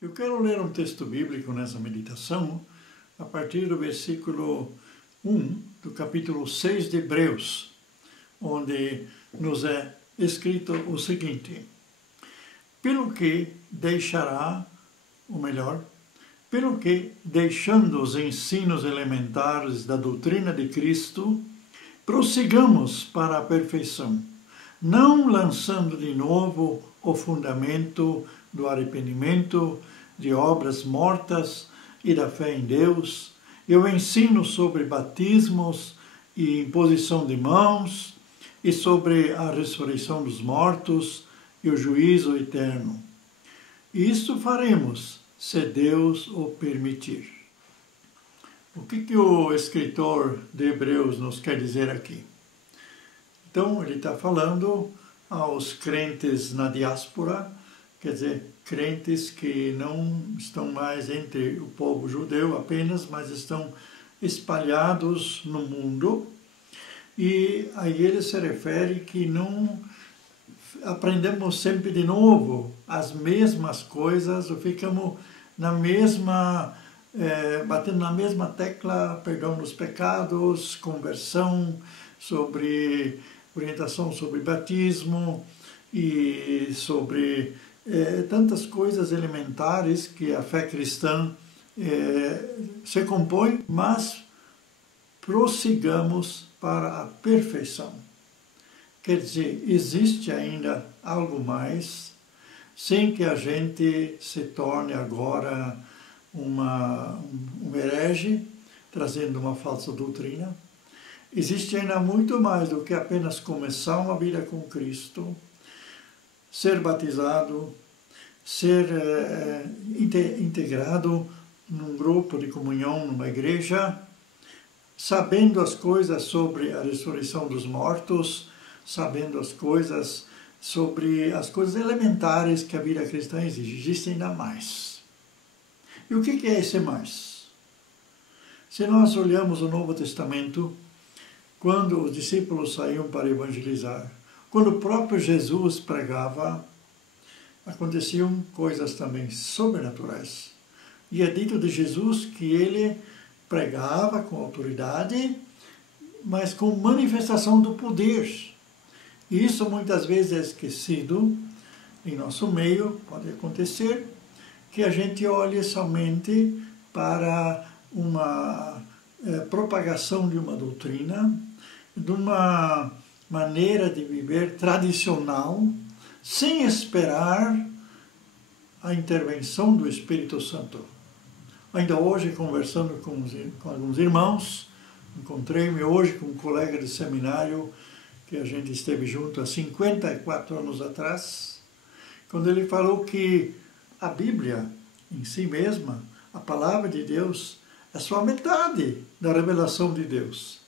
Eu quero ler um texto bíblico nessa meditação, a partir do versículo 1 do capítulo 6 de Hebreus, onde nos é escrito o seguinte: pelo que deixará, ou melhor, pelo que, deixando os ensinos elementares da doutrina de Cristo, prossigamos para a perfeição, não lançando de novo o fundamento do arrependimento, de obras mortas e da fé em Deus, e o ensino sobre batismos e imposição de mãos, e sobre a ressurreição dos mortos e o juízo eterno. Isso faremos, se Deus o permitir. O que o escritor de Hebreus nos quer dizer aqui? Então, ele está falando aos crentes na diáspora, quer dizer, crentes que não estão mais entre o povo judeu apenas, mas estão espalhados no mundo. E aí ele se refere que não aprendemos sempre de novo as mesmas coisas, ou ficamos na mesma, batendo na mesma tecla, perdão dos pecados, conversão, sobre orientação sobre batismo e sobre tantas coisas elementares que a fé cristã se compõe, mas prossigamos para a perfeição. Quer dizer, existe ainda algo mais, sem que a gente se torne agora um herege, trazendo uma falsa doutrina. Existe ainda muito mais do que apenas começar uma vida com Cristo, ser batizado, ser integrado num grupo de comunhão, numa igreja, sabendo as coisas sobre a ressurreição dos mortos, sabendo as coisas sobre as coisas elementares que a vida cristã exige. Existe ainda mais. E o que é esse mais? Se nós olhamos o Novo Testamento, quando os discípulos saíam para evangelizar, quando o próprio Jesus pregava, aconteciam coisas também sobrenaturais. E é dito de Jesus que ele pregava com autoridade, mas com manifestação do poder. E isso muitas vezes é esquecido em nosso meio. Pode acontecer que a gente olhe somente para uma propagação de uma doutrina, de uma maneira de viver tradicional, sem esperar a intervenção do Espírito Santo. Ainda hoje, conversando com alguns irmãos, encontrei-me hoje com um colega de seminário que a gente esteve junto há 54 anos atrás, quando ele falou que a Bíblia em si mesma, a palavra de Deus, é só a metade da revelação de Deus.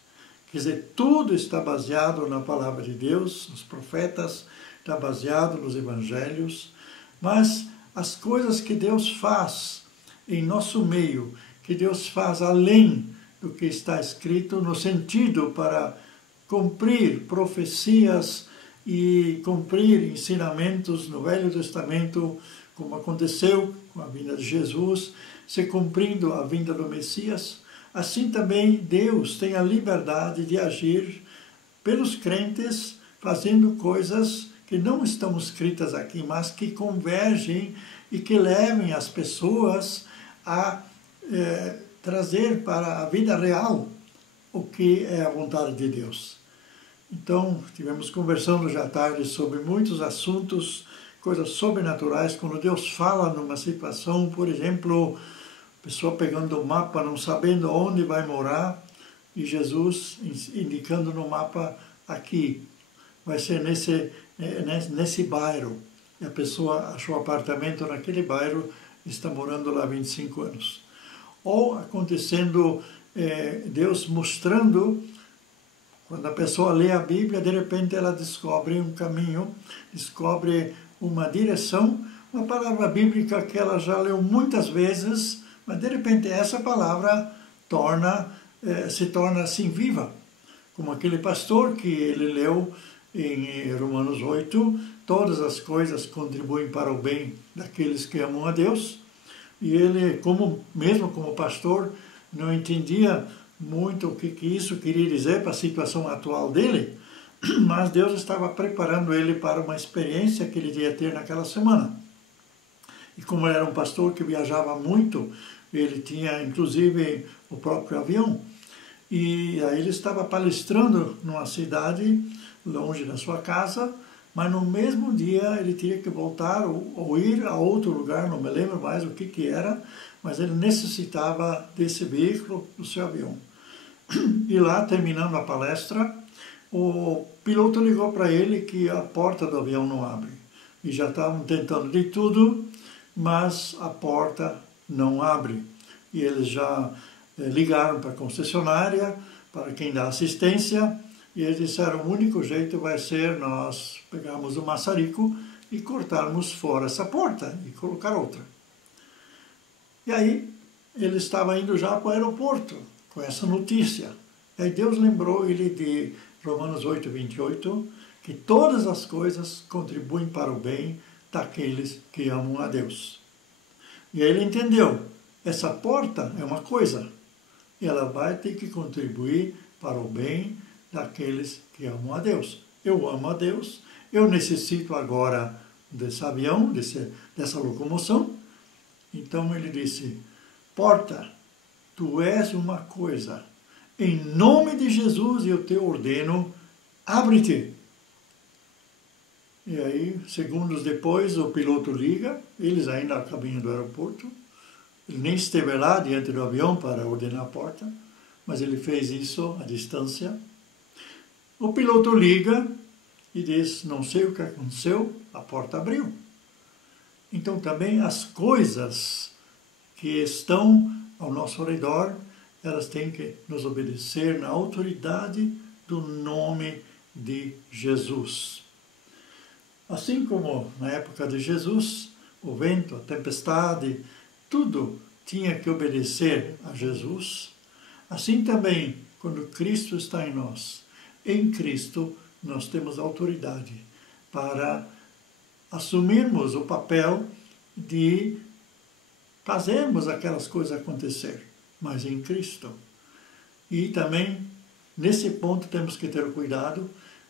Quer dizer, tudo está baseado na palavra de Deus, nos profetas, está baseado nos evangelhos, mas as coisas que Deus faz em nosso meio, que Deus faz além do que está escrito, no sentido para cumprir profecias e cumprir ensinamentos no Velho Testamento, como aconteceu com a vinda de Jesus, se cumprindo a vinda do Messias, assim também Deus tem a liberdade de agir pelos crentes, fazendo coisas que não estão escritas aqui, mas que convergem e que levem as pessoas a trazer para a vida real o que é a vontade de Deus. Então, estivemos conversando já tarde sobre muitos assuntos, coisas sobrenaturais, quando Deus fala numa situação, por exemplo, pessoa pegando o mapa, não sabendo onde vai morar, e Jesus indicando no mapa aqui, vai ser nesse bairro. E a pessoa achou apartamento naquele bairro, está morando lá há 25 anos. Ou acontecendo, Deus mostrando, quando a pessoa lê a Bíblia, de repente ela descobre um caminho, descobre uma direção, uma palavra bíblica que ela já leu muitas vezes, mas de repente essa palavra se torna assim viva, como aquele pastor que ele leu em Romanos 8, todas as coisas contribuem para o bem daqueles que amam a Deus, E ele, mesmo como pastor, não entendia muito o que isso queria dizer para a situação atual dele, mas Deus estava preparando ele para uma experiência que ele ia ter naquela semana. E como ele era um pastor que viajava muito, ele tinha inclusive o próprio avião, e aí ele estava palestrando numa cidade longe da sua casa, mas no mesmo dia ele tinha que voltar ou ir a outro lugar, não me lembro mais o que era, mas ele necessitava desse veículo, do seu avião. E lá, terminando a palestra, o piloto ligou para ele que a porta do avião não abre. E já estavam tentando de tudo, mas a porta não abre. E eles já ligaram para a concessionária, para quem dá assistência, e eles disseram, o único jeito vai ser nós pegarmos o maçarico e cortarmos fora essa porta e colocar outra. E aí ele estava indo já para o aeroporto com essa notícia. E aí Deus lembrou ele de Romanos 8:28, que todas as coisas contribuem para o bem daqueles que amam a Deus. E aí ele entendeu, essa porta é uma coisa, e ela vai ter que contribuir para o bem daqueles que amam a Deus. Eu amo a Deus, eu necessito agora desse avião, dessa locomoção. Então ele disse, porta, tu és uma coisa, em nome de Jesus eu te ordeno, abre-te. E aí, segundos depois, o piloto liga, eles ainda a caminho do aeroporto, ele nem esteve lá diante do avião para ordenar a porta, mas ele fez isso à distância. O piloto liga e diz, não sei o que aconteceu, a porta abriu. Então também as coisas que estão ao nosso redor, elas têm que nos obedecer na autoridade do nome de Jesus. Assim como na época de Jesus, o vento, a tempestade, tudo tinha que obedecer a Jesus, assim também, quando Cristo está em nós, em Cristo nós temos autoridade para assumirmos o papel de fazermos aquelas coisas acontecer, mas em Cristo. E também, nesse ponto, temos que ter cuidado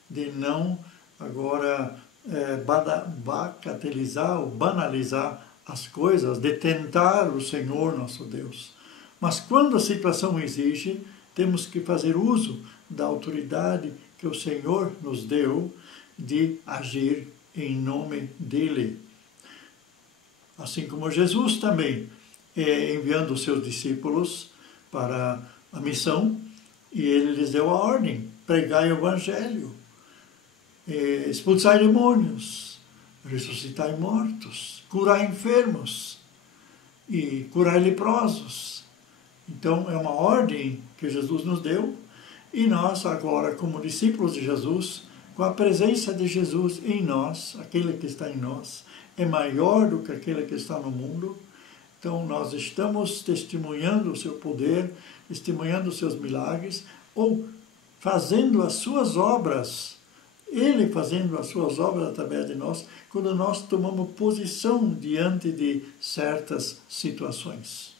de não agora bagatelizar ou banalizar as coisas, de tentar o Senhor nosso Deus. Mas quando a situação exige, temos que fazer uso da autoridade que o Senhor nos deu de agir em nome dele. Assim como Jesus também, enviando os seus discípulos para a missão, e ele lhes deu a ordem, pregai o Evangelho, expulsai demônios, ressuscitai mortos, curai enfermos e curai leprosos. Então é uma ordem que Jesus nos deu, e nós agora, como discípulos de Jesus, com a presença de Jesus em nós, aquele que está em nós, é maior do que aquele que está no mundo. Então nós estamos testemunhando o seu poder, testemunhando os seus milagres, ou fazendo as suas obras, ele fazendo as suas obras através de nós, quando nós tomamos posição diante de certas situações.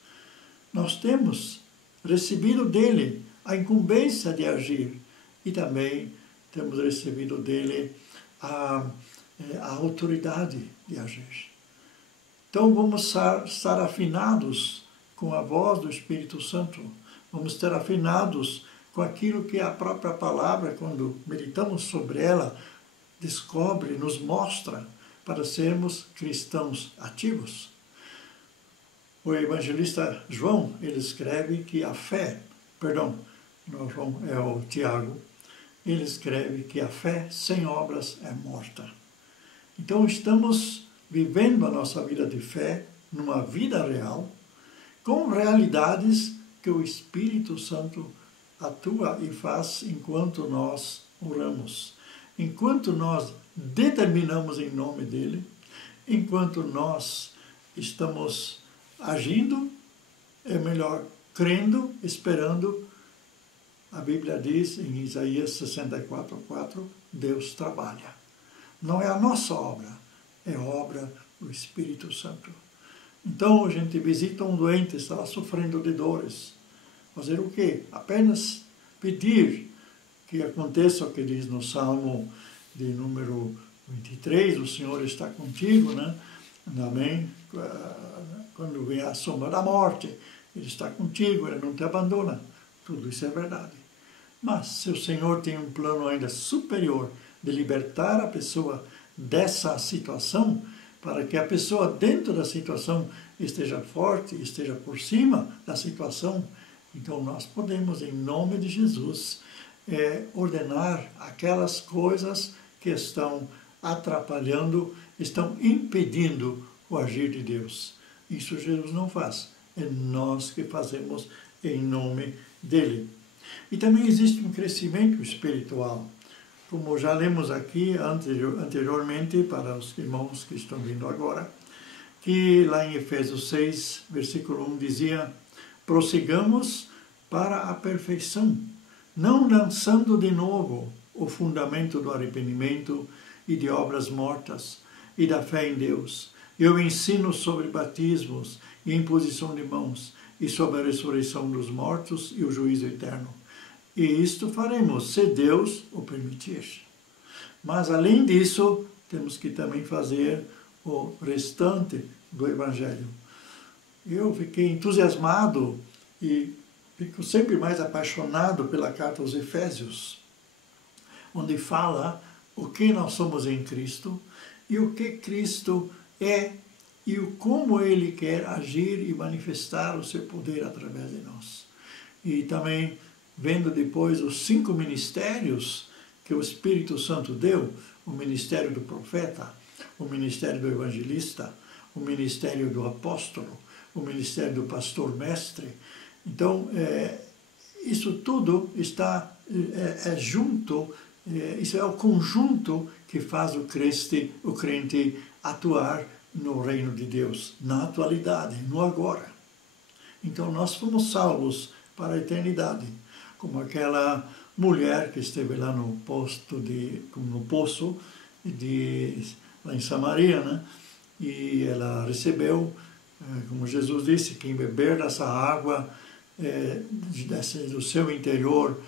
Nós temos recebido dele a incumbência de agir, e também temos recebido dele a autoridade de agir. Então vamos estar afinados com a voz do Espírito Santo, vamos estar afinados com aquilo que a própria palavra, quando meditamos sobre ela, descobre, nos mostra, para sermos cristãos ativos. O evangelista João, ele escreve que a fé, não, João é o Tiago, ele escreve que a fé sem obras é morta. Então estamos vivendo a nossa vida de fé numa vida real, com realidades que o Espírito Santo atua e faz enquanto nós oramos, enquanto nós determinamos em nome dele, enquanto nós estamos agindo, crendo, esperando. A Bíblia diz em Isaías 64:4, Deus trabalha. Não é a nossa obra, é a obra do Espírito Santo. Então a gente visita um doente, está sofrendo de dores. Fazer o quê? Apenas pedir que aconteça o que diz no Salmo de número 23, o Senhor está contigo, né? Amém? Quando vem a sombra da morte, Ele está contigo, Ele não te abandona. Tudo isso é verdade. Mas se o Senhor tem um plano ainda superior de libertar a pessoa dessa situação, para que a pessoa dentro da situação esteja forte, esteja por cima da situação, então nós podemos, em nome de Jesus, ordenar aquelas coisas que estão atrapalhando, estão impedindo o agir de Deus. Isso Jesus não faz, é nós que fazemos em nome dele. E também existe um crescimento espiritual, como já lemos aqui anteriormente para os irmãos que estão vindo agora, que lá em Efésios 6, versículo 1 dizia: prossigamos para a perfeição, não lançando de novo o fundamento do arrependimento e de obras mortas e da fé em Deus. Eu ensino sobre batismos e imposição de mãos e sobre a ressurreição dos mortos e o juízo eterno. E isto faremos, se Deus o permitir. Mas, além disso, temos que também fazer o restante do Evangelho. Eu fiquei entusiasmado e fico sempre mais apaixonado pela carta aos Efésios, onde fala o que nós somos em Cristo e o que Cristo é e como Ele quer agir e manifestar o seu poder através de nós. E também vendo depois os 5 ministérios que o Espírito Santo deu, o ministério do profeta, o ministério do evangelista, o ministério do apóstolo, o ministério do pastor-mestre. Então, isso tudo está junto, isso é o conjunto que faz o crente atuar no reino de Deus, na atualidade, no agora. Então, nós fomos salvos para a eternidade, como aquela mulher que esteve lá no poço lá em Samaria, né? E ela recebeu, como Jesus disse, quem beber dessa água do seu interior,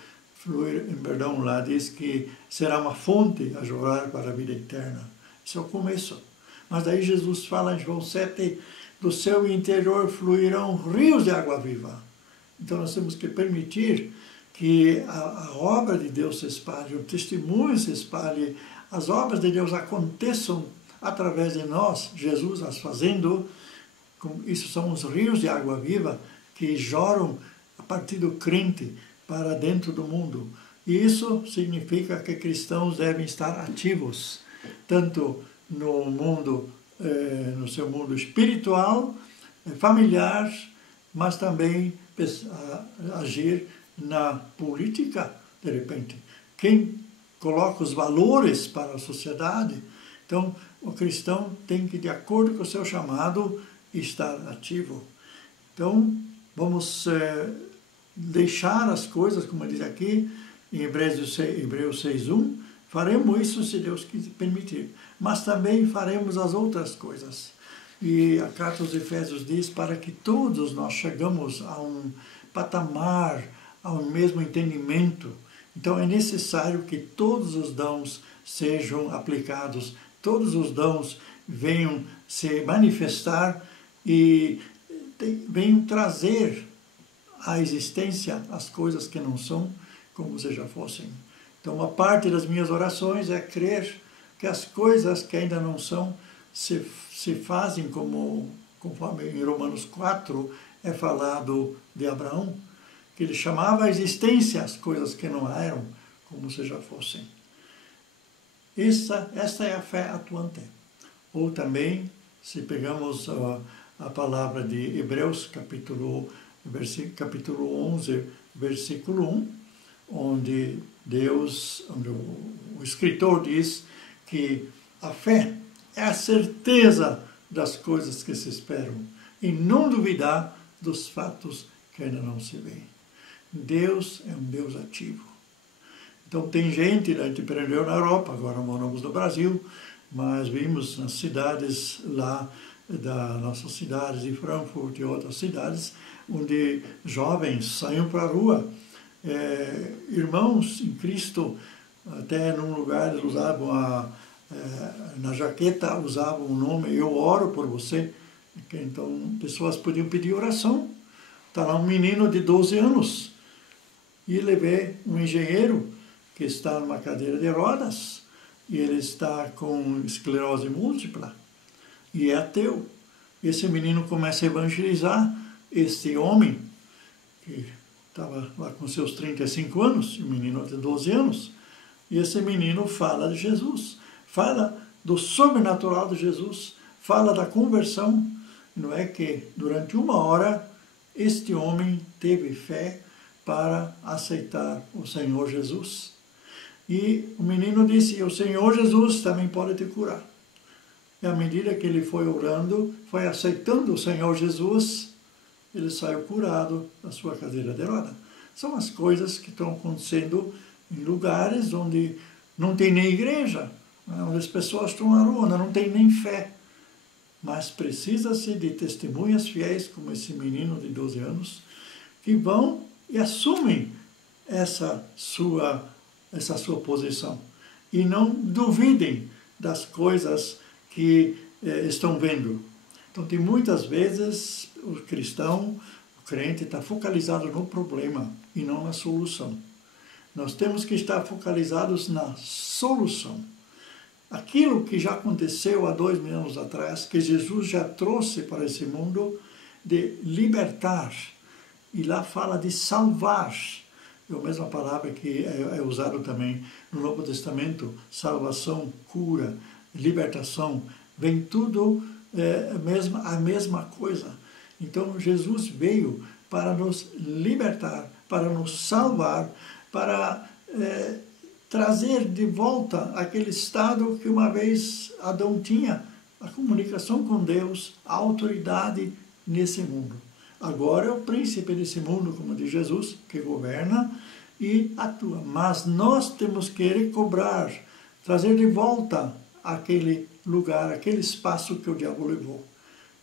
lá diz que será uma fonte a jorrar para a vida eterna. Isso é o começo. Mas daí Jesus fala em João 7, do seu interior fluirão rios de água viva. Então nós temos que permitir que a obra de Deus se espalhe, o testemunho se espalhe, as obras de Deus aconteçam através de nós, Jesus as fazendo. Isso são os rios de água viva que jorram a partir do crente para dentro do mundo. E isso significa que cristãos devem estar ativos, tanto no mundo, no seu mundo espiritual, familiar, mas também agir na política, de repente. Quem coloca os valores para a sociedade, então o cristão tem que, de acordo com o seu chamado, estar ativo. Então, vamos deixar as coisas, como diz aqui, em Hebreus 6:1, faremos isso se Deus permitir, mas também faremos as outras coisas. E a carta aos Efésios diz para que todos nós chegamos a um patamar, ao mesmo entendimento. Então é necessário que todos os dons sejam aplicados, todos os dons venham se manifestar e venham trazer à existência as coisas que não são como se já fossem. Então uma parte das minhas orações é crer que as coisas que ainda não são se fazem conforme em Romanos 4 é falado de Abraão, que ele chamava a existência as coisas que não eram como se já fossem. Esta é a fé atuante. Ou também, se pegamos a palavra de Hebreus, capítulo 11, versículo 1, onde o escritor diz que a fé é a certeza das coisas que se esperam e não duvidar dos fatos que ainda não se veem. Deus é um Deus ativo. Então tem gente, a gente aprendeu na Europa, agora moramos no Brasil, mas vimos nas cidades lá da nossas cidades, de Frankfurt e outras cidades, onde jovens saíam para a rua. Irmãos em Cristo, até num lugar eles usavam na jaqueta usavam o nome "Eu oro por você". Então pessoas podiam pedir oração. Está lá um menino de 12 anos e ele vê um engenheiro que está numa cadeira de rodas e ele está com esclerose múltipla e é ateu. Esse menino começa a evangelizar este homem, que estava lá com seus 35 anos, um menino de 12 anos, e esse menino fala de Jesus, fala do sobrenatural de Jesus, fala da conversão. Não é que durante 1 hora este homem teve fé para aceitar o Senhor Jesus. E o menino disse: o Senhor Jesus também pode te curar. E à medida que ele foi orando, foi aceitando o Senhor Jesus, ele saiu curado da sua cadeira de roda. São as coisas que estão acontecendo em lugares onde não tem nem igreja, onde as pessoas estão na rua, não tem nem fé. Mas precisa-se de testemunhas fiéis, como esse menino de 12 anos, que vão e assumem essa sua posição. E não duvidem das coisas que estão vendo. Então, tem muitas vezes o cristão, o crente, está focalizado no problema e não na solução. Nós temos que estar focalizados na solução. Aquilo que já aconteceu há 2000 anos atrás, que Jesus já trouxe para esse mundo, de libertar. E lá fala de salvar. É a mesma palavra que é usada também no Novo Testamento. Salvação, cura, libertação. Vem tudo a mesma coisa. Então Jesus veio para nos libertar, para nos salvar, para trazer de volta aquele estado que uma vez Adão tinha, a comunicação com Deus, a autoridade nesse mundo. Agora é o príncipe desse mundo, como diz Jesus, que governa e atua. Mas nós temos que recobrar, trazer de volta aquele lugar, aquele espaço que o diabo levou.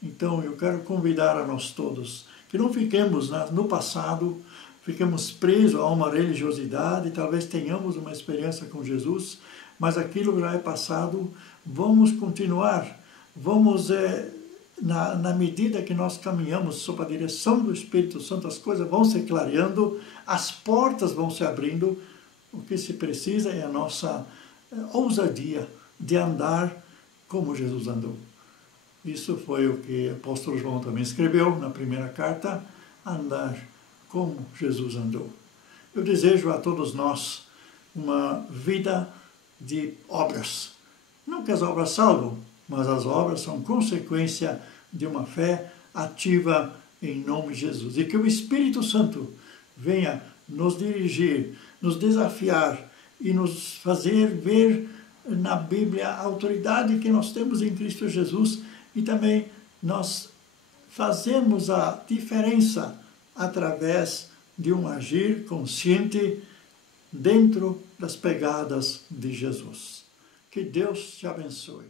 Então eu quero convidar a nós todos que não fiquemos no passado, fiquemos presos a uma religiosidade, talvez tenhamos uma experiência com Jesus, mas aquilo já é passado. Vamos continuar, vamos, na medida que nós caminhamos sob a direção do Espírito Santo, as coisas vão se clareando, as portas vão se abrindo. O que se precisa é a nossa ousadia de andar como Jesus andou. Isso foi o que o apóstolo João também escreveu na primeira carta, andar como Jesus andou. Eu desejo a todos nós uma vida de obras. Não que as obras salvam, mas as obras são consequência de uma fé ativa em nome de Jesus. E que o Espírito Santo venha nos dirigir, nos desafiar e nos fazer ver na Bíblia a autoridade que nós temos em Cristo Jesus e também nós fazemos a diferença através de um agir consciente dentro das pegadas de Jesus. Que Deus te abençoe.